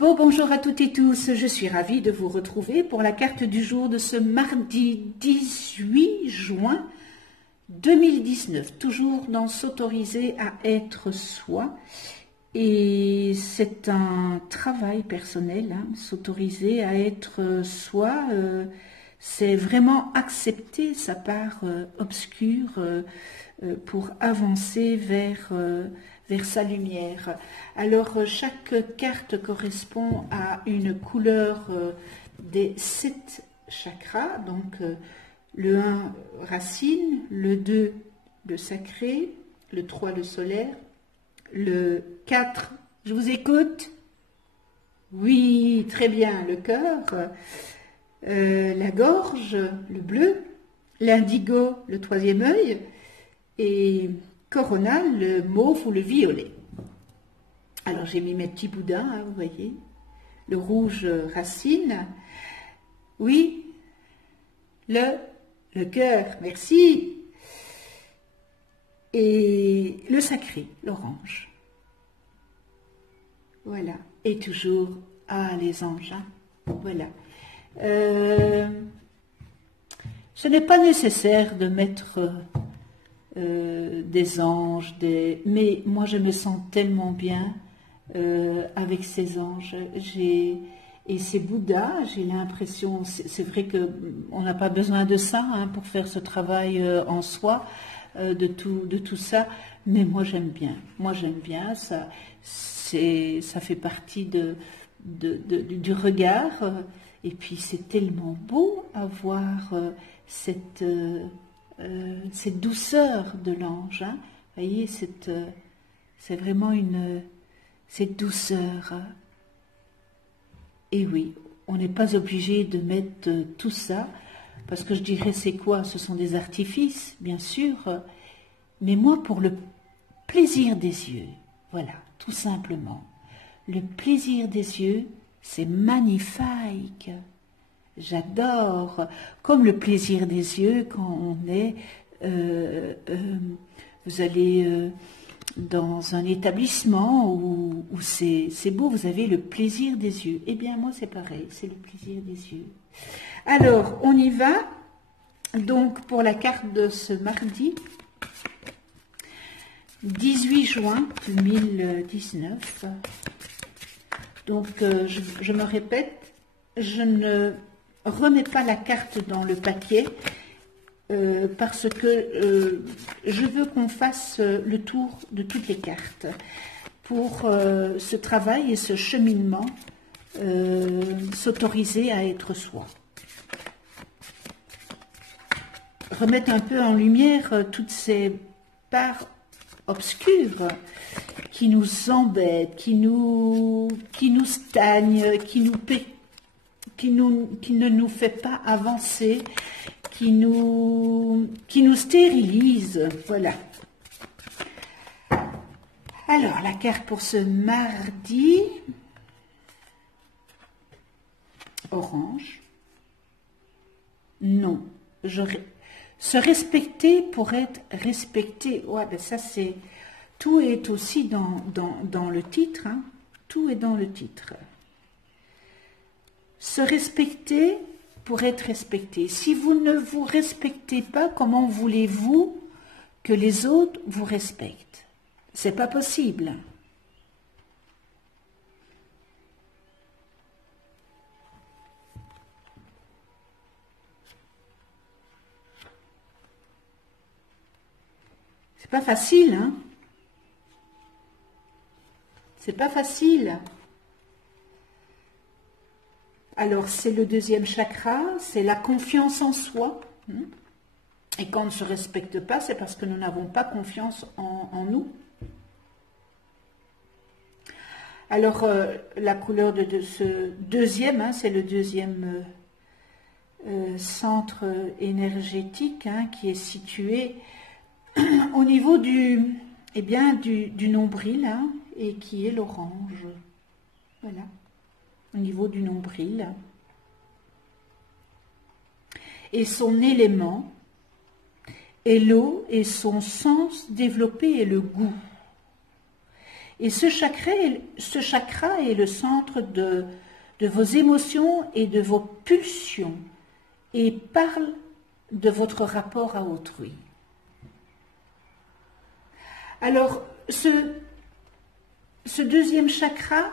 Bonjour à toutes et tous, je suis ravie de vous retrouver pour la carte du jour de ce mardi 18 juin 2019, toujours dans s'autoriser à être soi. Et c'est un travail personnel, s'autoriser à être soi, c'est vraiment accepter sa part obscure pour avancer vers sa lumière. Alors chaque carte correspond à une couleur des 7 chakras, donc le 1 racine, le 2 le sacré, le 3 le solaire, le 4, je vous écoute? Oui, très bien, le cœur, la gorge, le bleu, l'indigo, le 3e œil, et coronal, le mauve ou le violet. Alors j'ai mis mes petits boudins, vous voyez, le rouge racine, oui, le cœur, merci, et le sacré, l'orange. Voilà, et toujours, les anges, voilà. Ce n'est pas nécessaire de mettre des anges, mais moi je me sens tellement bien avec ces anges. Et ces Bouddhas, j'ai l'impression, c'est vrai qu'on n'a pas besoin de ça pour faire ce travail en soi, de tout ça, mais moi j'aime bien, ça fait partie du regard, et puis c'est tellement beau à voir cette douceur de l'ange, vous voyez, c'est vraiment cette douceur. Et oui, on n'est pas obligé de mettre tout ça, parce que je dirais c'est quoi? Ce sont des artifices, bien sûr, mais moi pour le plaisir des yeux, voilà, tout simplement. Le plaisir des yeux, c'est magnifique. J'adore, comme le plaisir des yeux quand on est, vous allez dans un établissement où c'est beau, vous avez le plaisir des yeux. Eh bien moi c'est pareil, c'est le plaisir des yeux. Alors on y va, donc pour la carte de ce mardi 18 juin 2019. Donc je me répète, je ne remets pas la carte dans le paquet parce que je veux qu'on fasse le tour de toutes les cartes pour ce travail et ce cheminement, s'autoriser à être soi. Remettre un peu en lumière toutes ces parts obscures qui nous embêtent, qui nous stagnent, qui ne nous fait pas avancer, qui nous stérilise, voilà. Alors, la carte pour ce mardi, orange, non, se respecter pour être respecté, ouais, ben ça c'est, tout est aussi dans le titre, tout est dans le titre. Se respecter pour être respecté. Si vous ne vous respectez pas, comment voulez-vous que les autres vous respectent? C'est pas possible. C'est pas facile, C'est pas facile. Alors, c'est le 2e chakra, c'est la confiance en soi. Et quand on ne se respecte pas, c'est parce que nous n'avons pas confiance en nous. Alors, la couleur de ce 2e, c'est le 2e centre énergétique qui est situé au niveau du nombril, et qui est l'orange. Voilà. Au niveau du nombril. Et son élément est l'eau, et son sens développé est le goût. Et ce chakra est le centre de vos émotions et de vos pulsions et parle de votre rapport à autrui. Alors, ce deuxième chakra,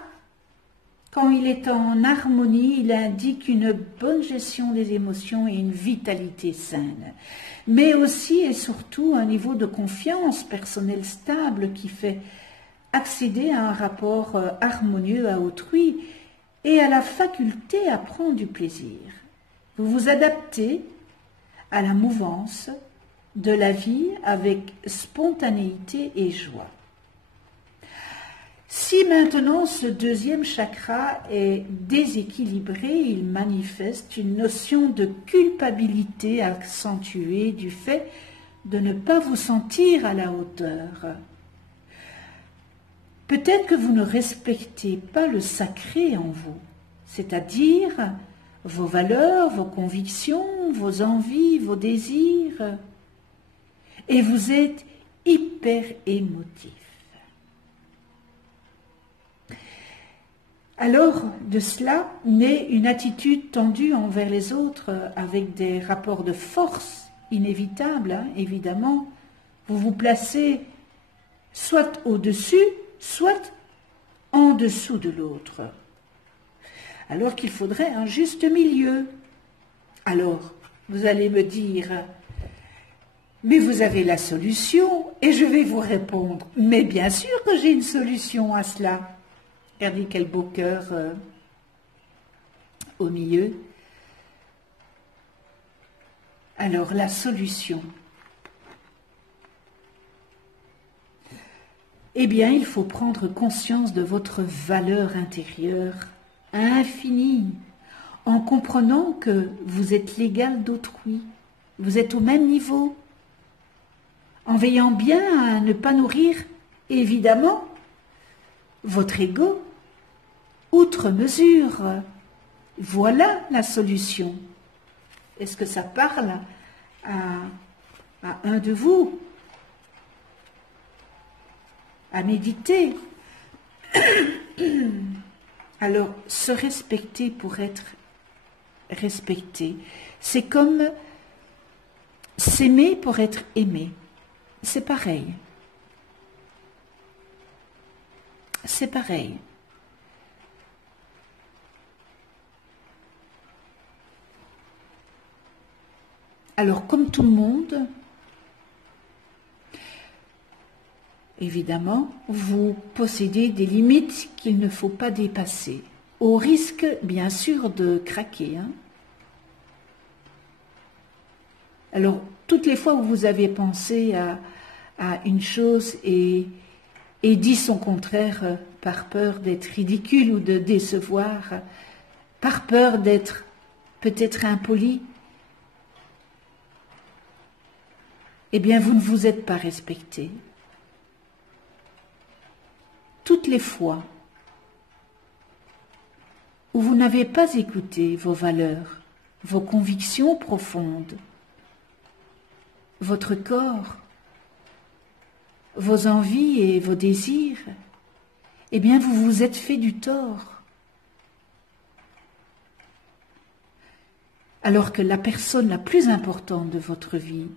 quand il est en harmonie, il indique une bonne gestion des émotions et une vitalité saine, mais aussi et surtout un niveau de confiance personnelle stable qui fait accéder à un rapport harmonieux à autrui et à la faculté à prendre du plaisir. Vous vous adaptez à la mouvance de la vie avec spontanéité et joie. Si maintenant ce deuxième chakra est déséquilibré, il manifeste une notion de culpabilité accentuée du fait de ne pas vous sentir à la hauteur. Peut-être que vous ne respectez pas le sacré en vous, c'est-à-dire vos valeurs, vos convictions, vos envies, vos désirs, et vous êtes hyper émotif. Alors, de cela naît une attitude tendue envers les autres avec des rapports de force inévitables, évidemment. Vous vous placez soit au-dessus, soit en dessous de l'autre. Alors qu'il faudrait un juste milieu. Alors, vous allez me dire, mais vous avez la solution, et je vais vous répondre, mais bien sûr que j'ai une solution à cela. Regardez quel beau cœur au milieu. Alors, la solution. Eh bien, il faut prendre conscience de votre valeur intérieure infinie, en comprenant que vous êtes l'égal d'autrui, vous êtes au même niveau, en veillant bien à ne pas nourrir, évidemment, votre ego outre mesure. Voilà la solution. Est-ce que ça parle à un de vous? À méditer. Alors, se respecter pour être respecté, c'est comme s'aimer pour être aimé. C'est pareil. C'est pareil. Alors, comme tout le monde, évidemment, vous possédez des limites qu'il ne faut pas dépasser, au risque, bien sûr, de craquer. Alors, toutes les fois où vous avez pensé à une chose et dit son contraire par peur d'être ridicule ou de décevoir, par peur d'être peut-être impoli, eh bien, vous ne vous êtes pas respecté. Toutes les fois où vous n'avez pas écouté vos valeurs, vos convictions profondes, votre corps, vos envies et vos désirs, eh bien vous vous êtes fait du tort. Alors que la personne la plus importante de votre vie,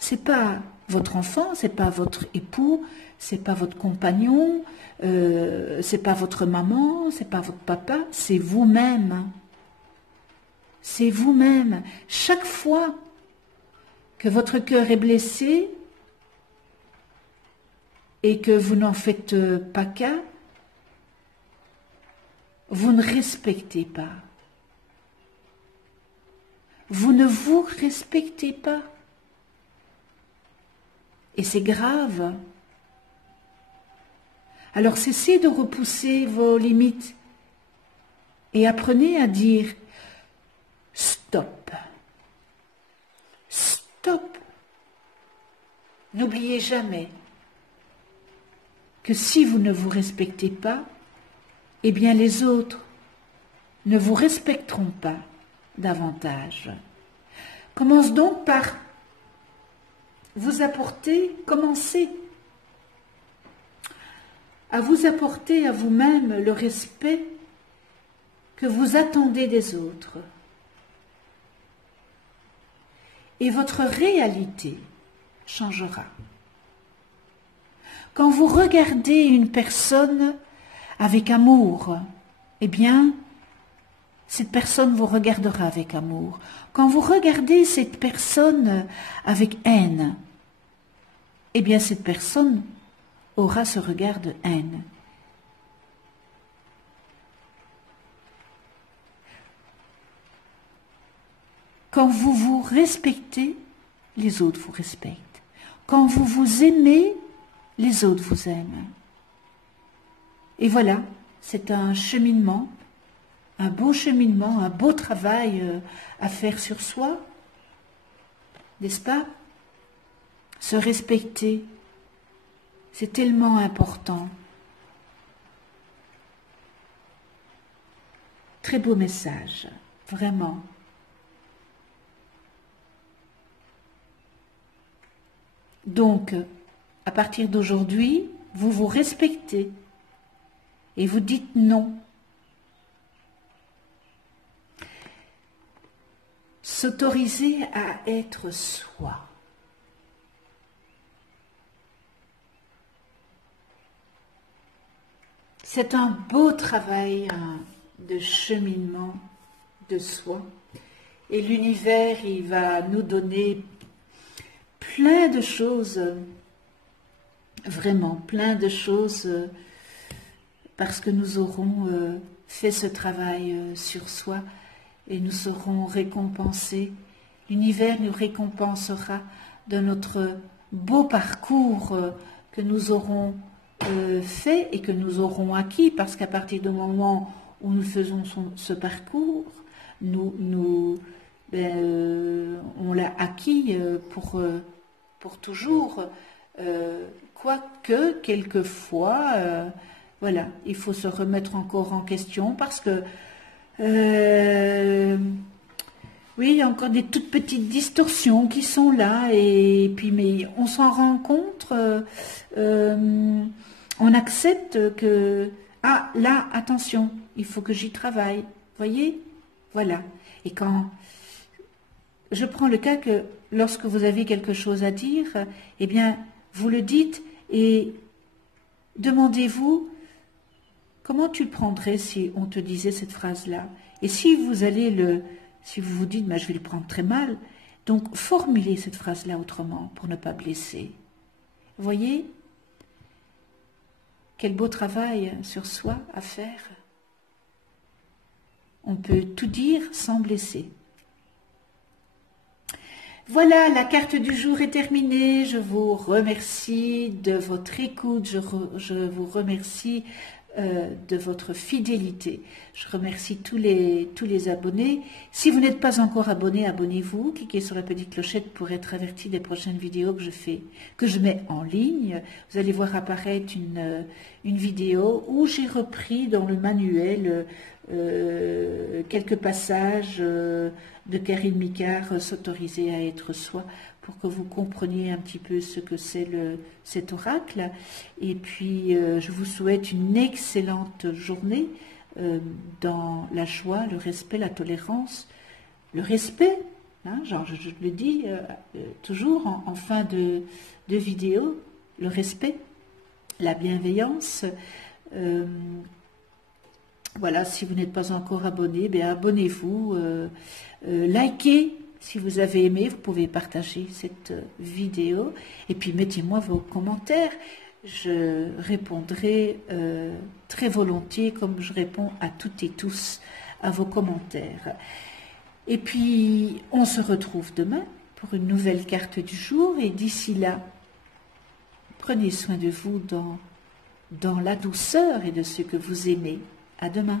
c'est pas votre enfant, c'est pas votre époux, c'est pas votre compagnon, c'est pas votre maman, c'est pas votre papa, c'est vous-même. C'est vous-même. Chaque fois que votre cœur est blessé et que vous n'en faites pas cas, vous ne respectez pas. Vous ne vous respectez pas. Et c'est grave. Alors cessez de repousser vos limites et apprenez à dire stop. Stop. N'oubliez jamais que si vous ne vous respectez pas, eh bien les autres ne vous respecteront pas davantage. Commence donc par vous apporter, commencez à vous apporter à vous-même le respect que vous attendez des autres. Et votre réalité changera. Quand vous regardez une personne avec amour, eh bien, cette personne vous regardera avec amour. Quand vous regardez cette personne avec haine, eh bien, cette personne aura ce regard de haine. Quand vous vous respectez, les autres vous respectent. Quand vous vous aimez, les autres vous aiment. Et voilà, c'est un cheminement, un beau cheminement, un beau travail à faire sur soi, n'est-ce pas? Se respecter, c'est tellement important. Très beau message, vraiment. Donc, à partir d'aujourd'hui, vous vous respectez et vous dites non. S'autoriser à être soi. C'est un beau travail de cheminement de soi. Et l'univers, il va nous donner plein de choses, vraiment plein de choses, parce que nous aurons fait ce travail sur soi et nous serons récompensés. L'univers nous récompensera de notre beau parcours que nous aurons fait et que nous aurons acquis, parce qu'à partir du moment où nous faisons ce parcours, on l'a acquis pour toujours, quoique quelquefois, voilà, il faut se remettre encore en question, parce que oui, il y a encore des toutes petites distorsions qui sont là, et puis mais on s'en rend compte, on accepte que, ah là, attention, il faut que j'y travaille, voyez, voilà. Et quand je prends le cas que lorsque vous avez quelque chose à dire, eh bien, vous le dites et demandez-vous comment tu le prendrais si on te disait cette phrase-là. Et si vous allez si vous vous dites, je vais le prendre très mal, donc formulez cette phrase-là autrement pour ne pas blesser. Vous voyez, quel beau travail sur soi à faire. On peut tout dire sans blesser. Voilà, la carte du jour est terminée. Je vous remercie de votre écoute. Je vous remercie de votre fidélité. Je remercie tous les abonnés. Si vous n'êtes pas encore abonné, abonnez-vous. Cliquez sur la petite clochette pour être averti des prochaines vidéos que je mets en ligne. Vous allez voir apparaître une vidéo où j'ai repris dans le manuel quelques passages de Karine Micard, s'autoriser à être soi, pour que vous compreniez un petit peu ce que c'est cet oracle. Et puis, je vous souhaite une excellente journée dans la joie, le respect, la tolérance, le respect, hein, genre je le dis toujours en fin de vidéo, le respect, la bienveillance. Voilà, si vous n'êtes pas encore abonné, abonnez-vous, likez. Si vous avez aimé, vous pouvez partager cette vidéo et puis mettez-moi vos commentaires. Je répondrai très volontiers, comme je réponds à toutes et tous, à vos commentaires. Et puis, on se retrouve demain pour une nouvelle carte du jour. Et d'ici là, prenez soin de vous dans la douceur et de ce que vous aimez. À demain.